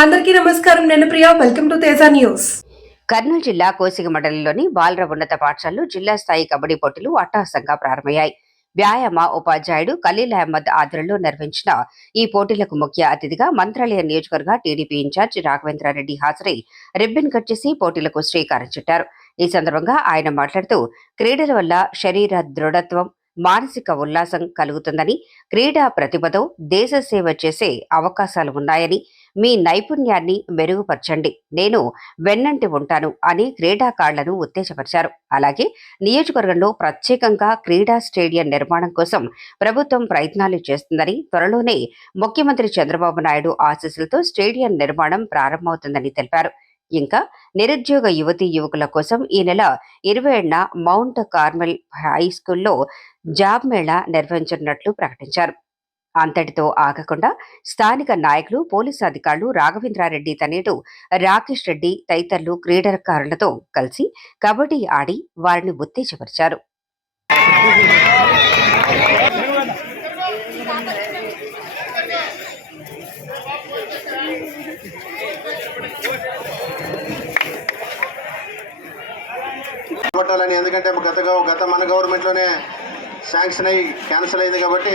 అందరికీ నమస్కారం. నేను Priya. Welcome to Teja news. Kurnool జిల్లా కోసిగ మండలంలోని బాలర ఉన్నత పాఠశాలలో జిల్లా స్థాయి కబడ్డీ పోటీలు అట్టహాసంగా ప్రారంభమయ్యాయి. వ్యాయామ ఉపాధ్యాయుడు ఖలీల్ అహ్మద్ ఆధ్వర్యంలో నిర్వహించిన ఈ పోటీలకు ముఖ్య అతిథిగా మంత్రాలయ నియోజకవర్గ టీడీపీ ఇన్ఛార్జ్ రాఘవేంద్రారెడ్డి హాజరై రిబ్బన్ కట్ చేసి పోటీలకు శ్రీకారం చుట్టారు. ఈ సందర్భంగా ఆయన మాట్లాడుతూ క్రీడల వల్ల శరీర దృఢత్వం, మానసిక ఉల్లాసం కలుగుతుందని, క్రీడా ప్రతిభతో దేశ సేవ చేసే అవకాశాలు ఉన్నాయని, మీ నైపుణ్యాన్ని మెరుగుపరచండి, నేను వెన్నంటి ఉంటాను అని క్రీడాకారులను ఉత్తేజపరిచారు. అలాగే నియోజకవర్గంలో ప్రత్యేకంగా క్రీడా స్టేడియం నిర్మాణం కోసం ప్రభుత్వం ప్రయత్నాలు చేస్తుందని, త్వరలోనే ముఖ్యమంత్రి చంద్రబాబు నాయుడు ఆశీస్సులతో స్టేడియం నిర్మాణం ప్రారంభమవుతుందని తెలిపారు. ఇంకా నిరుద్యోగ యువతీ యువకుల కోసం ఈ నెల 27న మౌంట్ కార్మెల్ హై స్కూల్లో జాబ్ మేళా నిర్వహించనున్నట్లు ప్రకటించారు. అంతటితో ఆగకుండా స్థానిక నాయకులు, పోలీసు అధికారులు, రాఘవేంద్రారెడ్డి తనయుడు రాకేష్ రెడ్డి తదితరులు క్రీడాకారులతో కలిసి కబడ్డీ ఆడి వారిని ఉత్తేజపరిచారు. ఎందుకంటే గత మన గవర్నమెంట్లోనే శాంక్షన్ అయ్యి క్యాన్సిల్ అయింది కాబట్టి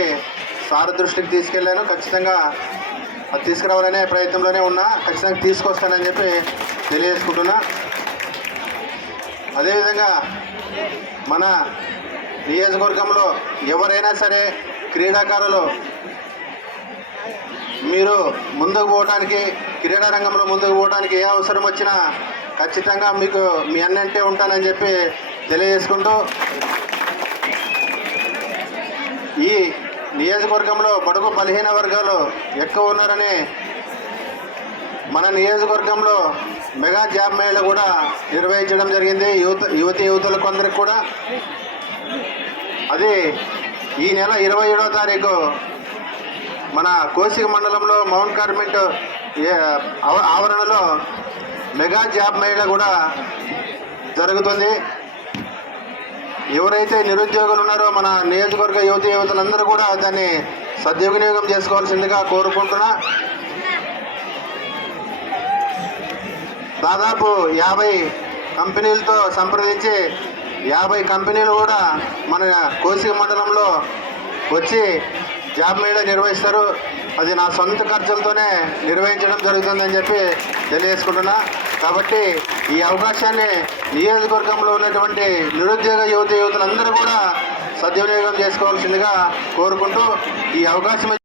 సార్ దృష్టికి తీసుకెళ్ళాను. ఖచ్చితంగా అది తీసుకురావాలనే ప్రయత్నంలోనే ఉన్నా. ఖచ్చితంగా తీసుకొస్తానని చెప్పి తెలియజేసుకుంటున్నా. అదేవిధంగా మన నియోజకవర్గంలో ఎవరైనా సరే క్రీడాకారులు మీరు ముందుకు పోవడానికి, క్రీడా రంగంలో ముందుకు పోవడానికి ఏ అవసరం వచ్చినా ఖచ్చితంగా మీకు మీ అన్నంటే ఉంటానని చెప్పి తెలియజేసుకుంటూ, ఈ నియోజకవర్గంలో బడుగు బలహీన వర్గాలు ఎక్కువ ఉన్నారని మన నియోజకవర్గంలో మెగా జాబ్ మేళ కూడా నిర్వహించడం జరిగింది. యువతులకు అందరికి కూడా అది ఈ నెల 27వ తారీఖు మన కోసిగ మండలంలో మౌంట్ కార్మెంట్ ఆవరణలో మెగా జాబ్ మేళ కూడా జరుగుతుంది. ఎవరైతే నిరుద్యోగులు ఉన్నారో మన నియోజకవర్గ యువతులందరూ కూడా దాన్ని సద్వినియోగం చేసుకోవాల్సిందిగా కోరుకుంటున్నా. దాదాపు 50 కంపెనీలతో సంప్రదించి 50 కంపెనీలు కూడా మన కోసిగ మండలంలో వచ్చి జాబ్ మేళ నిర్వహిస్తారు. అది నా సొంత ఖర్చులతోనే నిర్వహించడం జరుగుతుందని చెప్పి తెలియజేసుకుంటున్నా. కాబట్టి ఈ అవకాశాన్ని నియోజకవర్గంలో ఉన్నటువంటి నిరుద్యోగ యువతులందరూ కూడా సద్వినియోగం చేసుకోవాల్సిందిగా కోరుకుంటూ ఈ అవకాశం